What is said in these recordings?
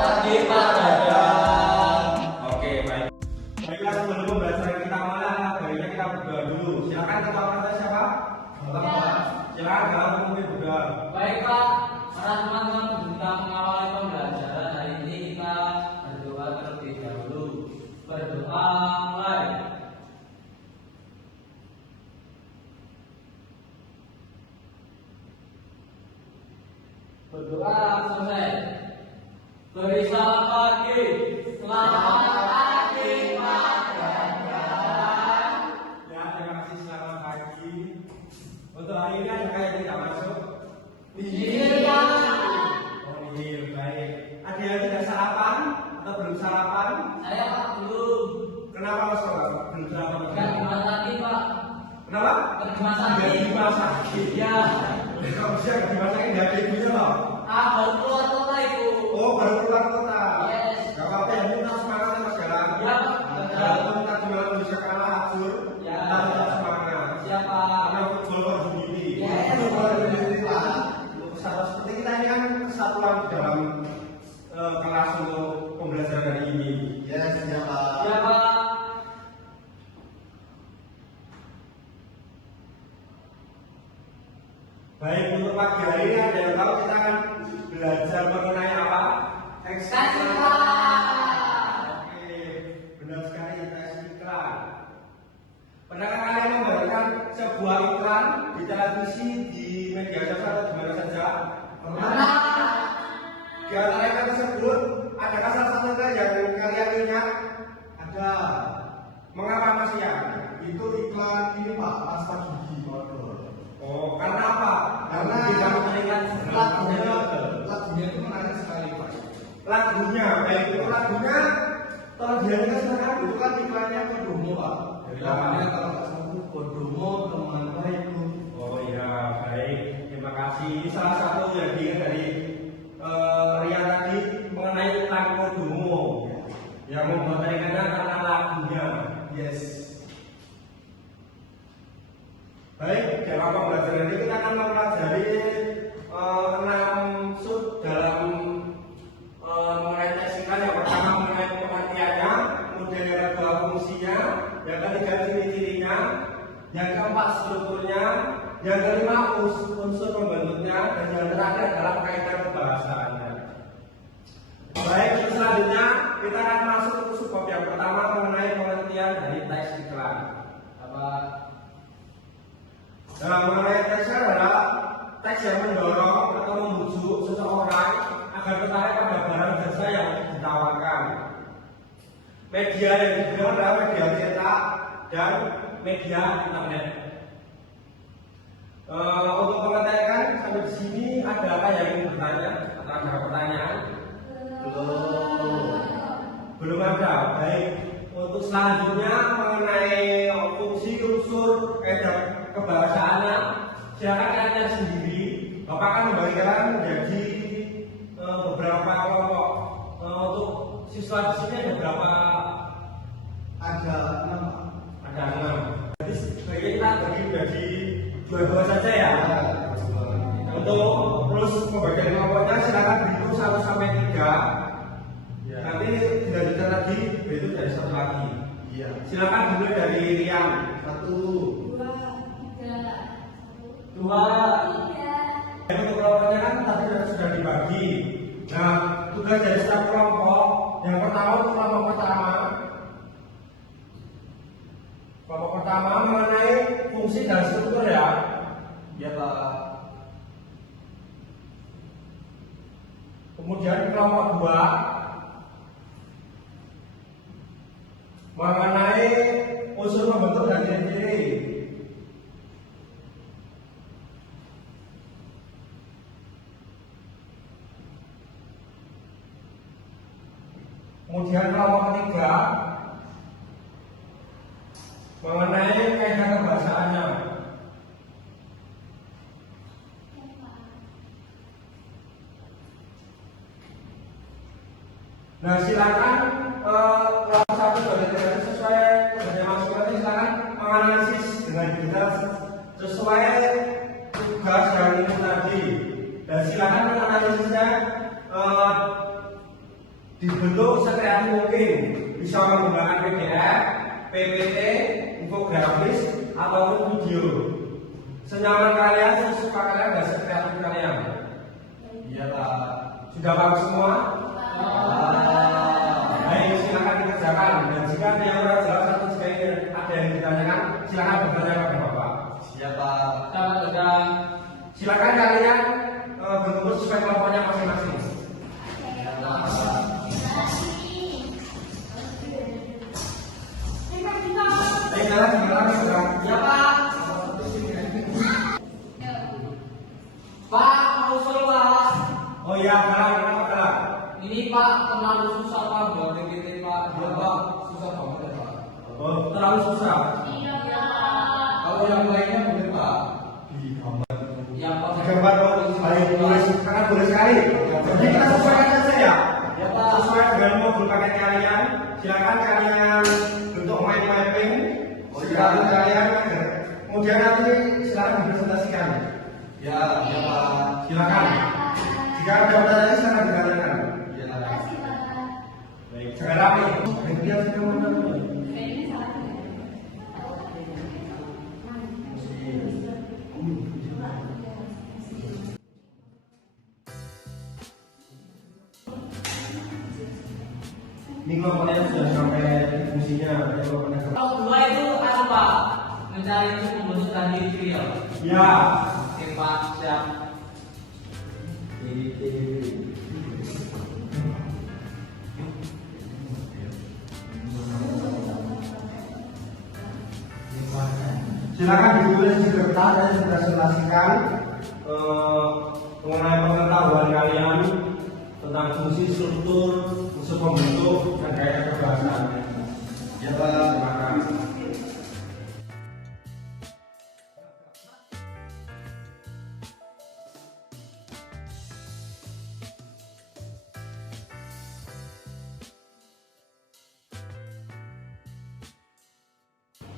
pagi Pak Dadang. Oke, baik. Baiklah, sebelum pembelajaran kita mulai, baiknya kita berdoa dulu. Silakan ketua kelas siapa? Silakan dalam memimpin berdoa. Baik Pak, para teman-teman peserta mengawali pembelajaran hari ini kita berdoa terlebih dahulu. Berdoa mulai. Berdoa selesai. Beri selamat pagi. Selamat pagi Pak Dadang. Ya, terima kasih, selamat pagi. Untuk hari ini ada yang tidak masuk? Iya. Oh iya, baik. Ada yang tidak sarapan atau belum sarapan? Saya Pak belum. Kenapa Mas Pak? Belum sarapan? Kan dimasak lagi Pak. Kenapa? Dimasak Tidak lagi. dimasakin. Ya. Kalau bisa nggak dimasakin, nggak ada ibunya loh. Baru keluar kota Ibu. Oh, baru keluar kota. Yes. Gak apa-apa, yang penting semangat ya Mas Galang. Ya, Kalau tadi malam bisa kalah Abdur, Ya. tetap semangat. Siapa? Karena football community. Yes. Football community Pak. Seperti kita ini kan kesatuan di dalam kelas untuk pembelajaran hari ini. Yes, ya Pak. Siapa? Baik, untuk pagi hari ini ada yang tahu kita akan belajar mengenai apa? Ekstrakla. Oke, benar sekali, tes iklan. Pernahkah kalian membagikan sebuah iklan di televisi, di media sosial atau di mana saja? Pernah. Di antara iklan tersebut, adakah salah satu iklan yang kalian ingat? Ada. Mengapa Mas ya? Itu iklan ini Pak, pasta gigi model. Oh, karena apa? Karena tidak mengingat lagunya itu menarik sekali Pak. lagunya, baik itu lagunya. Tolong dihadirkan silakan. Itu kan iklannya Kodomo Pak. Jadi namanya kalau nggak salah itu Kodomo teman baikku. Oh iya, baik. Terima kasih. Ini salah satu yang diingat dari Rian tadi mengenai iklan Kodomo yang membuat teringatnya karena lagunya. Yes. Baik, dalam pembelajaran ini kita akan mempelajari 6 sub dalam mengenai tes iklan. Yang pertama mengenai pengertiannya, kemudian yang kedua fungsinya, yang ketiga ciri-cirinya, yang keempat strukturnya, yang kelima unsur pembentuknya, dan yang terakhir adalah kaitan kebahasaannya. Baik, selanjutnya kita akan masuk ke subbab yang pertama mengenai pengertian dari teks iklan. Apa? Dalam mengenai teksnya adalah teks yang mendorong atau membujuk seseorang agar tertarik pada barang jasa yang ditawarkan. Media yang digunakan adalah media cetak dan media internet. Untuk pengertian sampai di sini ada apa yang ingin bertanya atau ada pertanyaan? Belum ada. Baik. Untuk selanjutnya mengenai fungsi unsur kebahasaannya, silakan kalian sendiri. Bapak akan membagikan menjadi beberapa kelompok. Untuk siswa di sini ada berapa? Ada 6 Pak. Ada 6. Jadi sebaiknya kita bagi menjadi 2 saja ya. Untuk terus pembagian kelompoknya silakan berhitung 1 sampai 3. Nanti dilanjutkan lagi, itu dari 1 lagi. Iya. Silakan dimulai dari Rian. 1. 2. Untuk kelompoknya kan tadi sudah dibagi. Nah, tugas dari setiap kelompok, yang pertama untuk kelompok pertama. Kelompok pertama mengenai fungsi dan struktur ya. Ya Pak. Kemudian kelompok 2 mengenai unsur pembentuk dan ciri-ciri. Kemudian kelompok ketiga mengenai kaidah kebahasaannya. Nah, silakan kelompok 1 dan sesuai tugasnya masing-masing silakan menganalisis dengan detail sesuai tugas yang ini tadi. Dan silakan menganalisisnya dibentuk sekreatif mungkin, bisa menggunakan PDF, PPT, infografis, ataupun video. Senyaman kalian, sesuka kalian, dan sekreatif kalian. Iya Pak. Sudah paham semua? Baik, silakan dikerjakan. Dan jika ada yang kurang jelas atau jika ada yang ditanyakan, silakan bertanya kepada Bapak. Siapa? Selamat datang. Silakan kalian berkumpul sesuai kelompoknya masing-masing. Baik, jalan sudah. Ya Pak. Pak, mau usul Pak. Oh iya, kenapa? Ini Pak terlalu susah Pak buat PPT Pak. Ya Pak, susah banget ya Pak. Oh, terlalu susah. Kalau yang lainnya boleh Pak. Ya Pak. Gambar dong, baik tulis karena boleh sekali. Jadi kita sesuaikan saja ya. Ya Pak. Sesuai dengan modul paket kalian. Silakan kalian bentuk mind mapping. Silakan kalian kemudian nanti silakan dipresentasikan. Ya Pak. Silakan. Jika ada pertanyaan silakan ditanyakan. Ya. Baik, jangan rapi. Dia sudah mana? Ini kelompoknya sudah sampai fungsinya. Kalau dua itu apa Pak? Mencari itu membentuk tadi itu ya. Ya. Oke Pak, siap. Silakan ditulis di kertas dan dipresentasikan mengenai pengetahuan kalian tentang fungsi, struktur, unsur pembentuk, dan gaya kebahasan. Ya Pak. Silakan.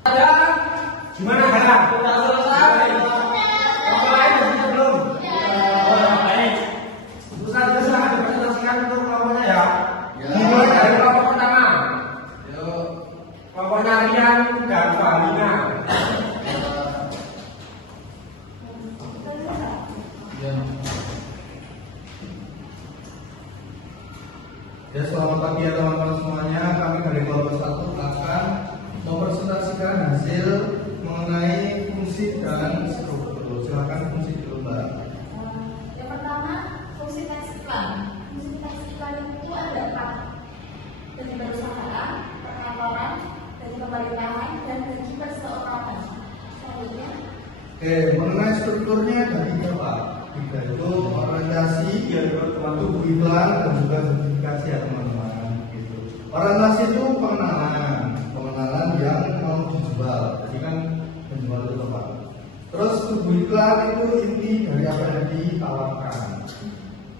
Ada. Gimana Hana? Sudah selesai. Yang lain masih belum? Oh, ya, baik. Ustaz juga silakan dipresentasikan untuk kelompoknya ya. Dimulai dari kelompok pertama. Yuk. Kelompoknya Rian dan Fahina. Ya. Ya, selamat pagi ya teman-teman semuanya. Kami dari kelompok 1 akan mempresentasikan hasil mengenai fungsi dan struktur. Silakan fungsi dulu Mbak. Yang pertama, fungsi teks iklan. Fungsi teks iklan itu ada 4. Bagi perusahaan, perkantoran, bagi pemerintahan, dan bagi perseorangan. Selanjutnya, Oke, mengenai strukturnya ada 3 Pak. 3 itu orientasi, tubuh iklan, dan juga justifikasi ya teman-teman. Gitu. Orientasi itu pengenalan yang mau dijual. Jadi kan menjual itu Pak. Terus tubuh iklan itu inti dari apa yang ditawarkan.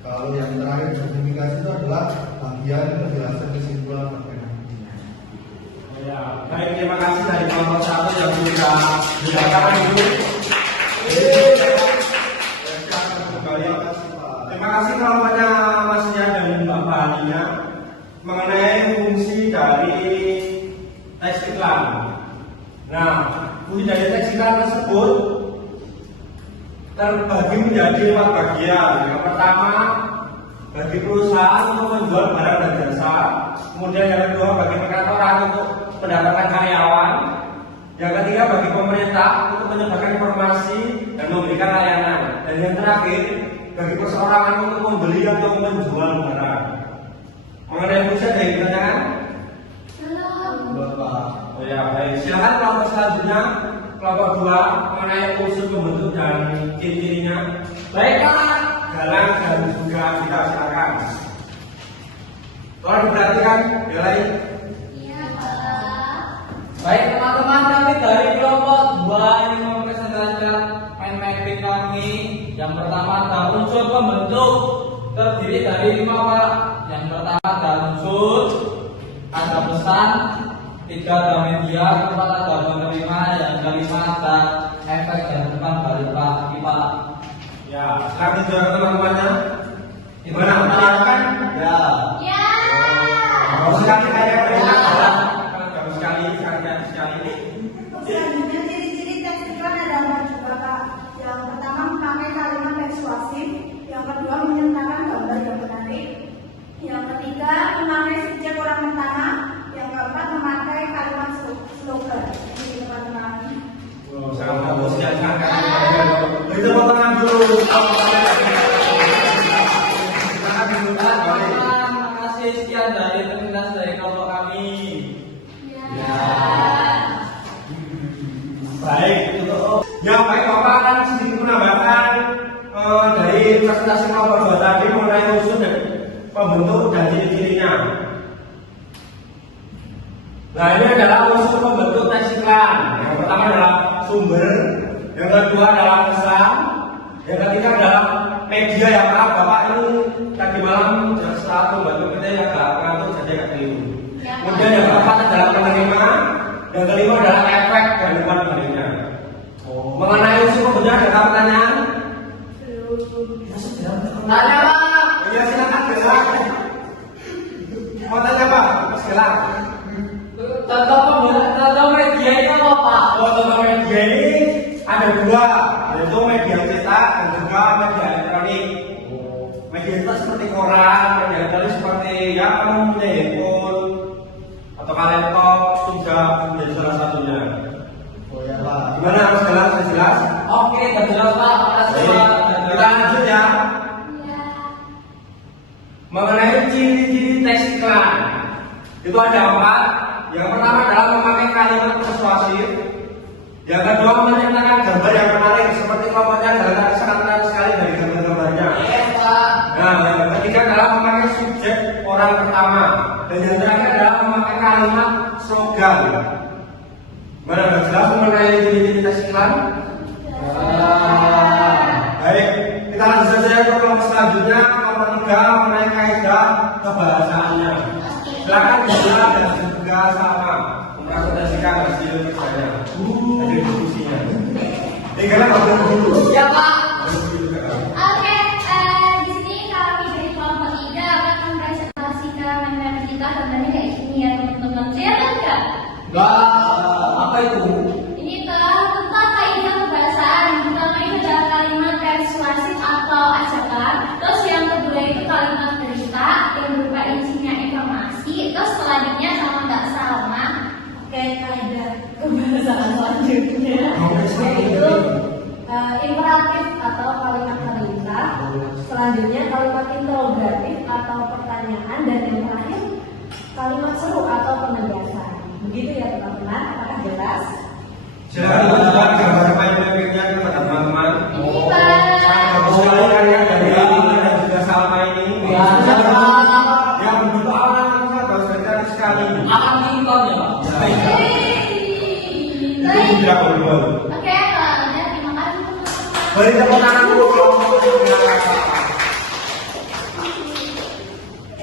Kalau yang terakhir justifikasi itu adalah bagian penjelasan kesimpulan apa yang nantinya. Ya, baik, terima kasih dari kelompok 1 yang sudah dilakukan dulu. Terima kasih kelompoknya Mas Nia dan Mbak Fahina mengenai fungsi dari teks iklan. Nah, fungsi dari teks iklan tersebut terbagi menjadi 4 bagian. Yang pertama, bagi perusahaan untuk menjual barang dan jasa. Kemudian yang kedua, bagi perkantoran untuk mendapatkan karyawan. Yang ketiga, bagi pemerintah untuk menyebarkan informasi dan memberikan layanan. Dan yang terakhir, bagi perseorangan untuk membeli atau menjual barang. Mengenai fungsi ada yang ditanyakan? Bapak. Oh ya, baik. Silakan kelompok selanjutnya, kelompok 2 mengenai unsur pembentuk dan ciri-cirinya. Baik Pak, Galang dan juga kita silakan. Tolong diperhatikan, yang lain. iya Pak. Baik teman-teman, kami dari kelompok 2 ini mempresentasikan mind mapping kami. Yang pertama ada unsur pembentuk, terdiri dari 5 Pak. Yang pertama ada unsur, ada pesan, 3 ada media, 4 ada penerima, yang kelima ada efek dan umpan balik Pak. Pak. Ya, silakan juga teman-temannya. Gimana? Menanyakan? Ya. Ya. rutinitas dari kelompok kami. Ya. Baik, untuk yang baik Bapak akan sedikit menambahkan dari presentasi kelompok 2 tadi mengenai unsur dan pembentuk dan ciri-cirinya. Nah, ini adalah unsur pembentuk teks iklan. Yang pertama adalah sumber, yang kedua adalah pesan, yang ketiga adalah media. Yang maaf Bapak ini tadi malam setelah membantu kita yang agak ngantuk jadi agak keliru. Kemudian yang keempat adalah penerima, yang kelima adalah efek dan depan darinya. Mengenai unsur pembentuk ada pertanyaan? Tanya Pak. Iya silakan silakan. Mau tanya Pak? Silakan. Contoh media itu apa Pak? Contoh media ini ada 2, yaitu media cetak dan juga media elektronik. Media cetak seperti koran, media elektronik seperti yang punya handphone atau laptop itu bisa menjadi salah satunya. Oh ya Pak. Gimana, harus jelas? Jelas? Oke, jelas Pak. Makasih Baik, Pak. kita lanjut ya. Mengenai ciri-ciri teks iklan itu ada 4. Yang pertama adalah memakai kalimat persuasif. Yang kedua menyertakan gambar yang menarik seperti kelompoknya adalah sangat menarik sekali dari gambar-gambarnya. Iya Pak. Nah, yang ketiga adalah memakai subjek orang pertama. Dan yang terakhir adalah memakai kalimat slogan. Mana sudah jelas mengenai ciri-ciri teks iklan? Baik, kita lanjut saja ke kelompok selanjutnya, kelompok 3 mengenai kaidah kebahasaannya. Silakan juga dan juga sama mempresentasikan hasil kerjanya, hasil diskusinya. Tinggal ngobrol dulu. Ya Pak. Oke, di sini kami dari kelompok 3 akan mempresentasikan materi kita gambarnya kayak gini ya teman-teman. Siapa enggak? Enggak. Apa itu? Ini tentang kaidah kebahasaan. Pertama itu adalah kalimat persuasif atau ajakan. Terus yang kedua itu kalimat berita yang berupa isinya informasi. Terus selanjutnya sama nggak sama kayak kaidah kebahasaan selanjutnya yaitu imperatif atau kalimat perintah. Selanjutnya kalimat interrogatif atau pertanyaan, dan yang terakhir kalimat seru atau penegasan. Begitu ya teman-teman, apakah jelas? Silakan tunjukkan gambar pemain-pemainnya kepada teman-teman. Ini Pak. Bagus sekali karya dari Alina dan juga Salma ini. Ya, Yang bentuk awan itu bagus sekali sekali. akan tinggal ya. Itu tidak berubah. Oke, ya, terima kasih teman-teman. Beri tepuk tangan dulu kelompok ini.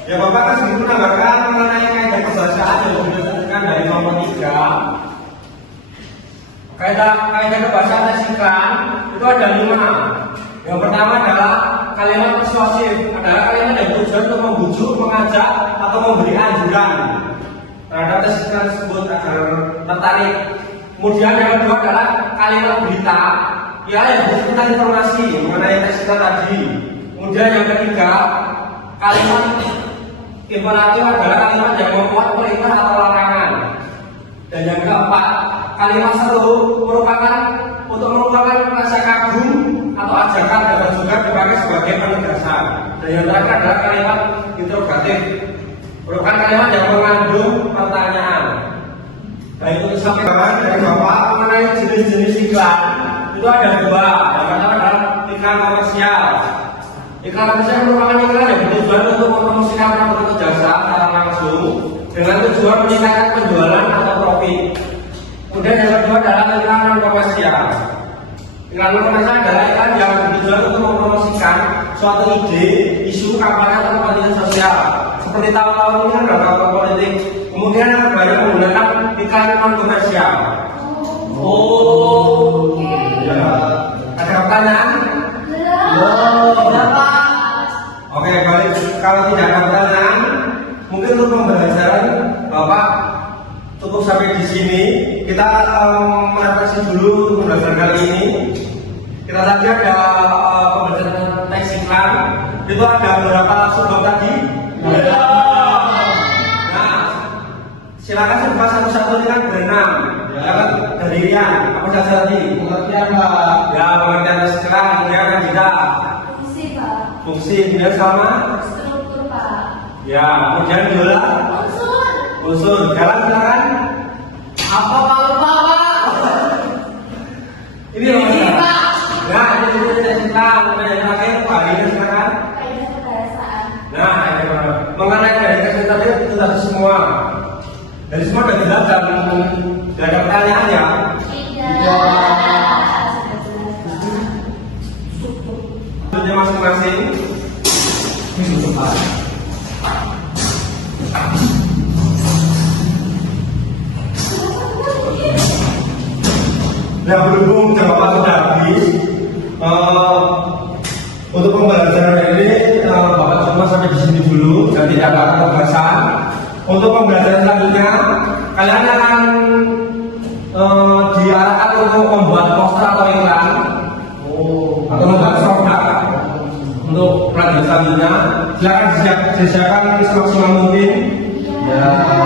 Ya Bapak kan sedikit menambahkan mengenai kaidah kebahasaan yang berdasarkan dari kelompok 3. Kaidah kebahasaan teks iklan itu ada 5. Yang pertama adalah kalimat persuasif, adalah kalimat yang tujuan untuk membujuk, mengajak, atau memberi anjuran terhadap teks iklan tersebut agar tertarik. Kemudian yang kedua adalah kalimat berita, ya yang berisi tentang informasi mengenai teks iklan tadi. Kemudian yang ketiga, kalimat imperatif adalah kalimat yang memuat perintah atau larangan. Dan yang keempat, kalimat seru merupakan untuk mengeluarkan rasa kagum atau ajakan dan juga dipakai sebagai penegasan. Dan yang terakhir adalah kalimat interrogatif, merupakan kalimat yang mengandung pertanyaan. Baik, untuk sampaikan dari Bapak mengenai jenis-jenis iklan itu ada 2. Yang pertama adalah iklan komersial. Iklan komersial merupakan iklan yang bertujuan untuk mempromosikan produk atau jasa secara langsung dengan tujuan meningkatkan penjualan atau profit. Kemudian yang kedua adalah iklan non komersial. Iklan non komersial adalah iklan yang bertujuan untuk mempromosikan suatu ide, isu, kampanye atau kepentingan sosial. Seperti tahun-tahun ini kan ada tahun politik. Kemudian yang banyak menggunakan iklan non komersial. Oh. Ya. Ada pertanyaan? Oke, baik. Kalau tidak ada pertanyaan, mungkin untuk pembelajaran Bapak cukup sampai di sini. Kita merefleksi dulu untuk pembelajaran kali ini. Kita tadi ada pembelajaran teks iklan. Itu ada beberapa subbab tadi. Nah, silakan sebut satu-satu dengan berenam. Silakan dari Rian. Apa saja tadi? Pengertian Pak. Ya, pengertian teks iklan. Kemudian kandidat. Fungsi Pak. Fungsi, kemudian sama. Struktur Pak. Ya, kemudian Yola. Usul, jalan silakan. Apa Pak lupa Pak? Ini loh Mas. Cinta. Nah, ini sudah cinta. Kemudian yang terakhir, Pak Dina silakan. Kaidah kebahasaan. Nah, ini mengenai dari kesehatan tadi itu tadi semua. Dari semua sudah jelas dan tidak ada pertanyaan ya. Sudah masing-masing. Ini untuk Pak. Nah, berhubung jawaban sudah habis, untuk pembelajaran ini Bapak cuma sampai di sini dulu dan tidak akan pembahasan. Untuk pembelajaran selanjutnya, kalian akan diarahkan untuk membuat poster atau iklan, atau membuat produk untuk pelajaran selanjutnya. Silakan disiapkan semaksimal mungkin. Ya.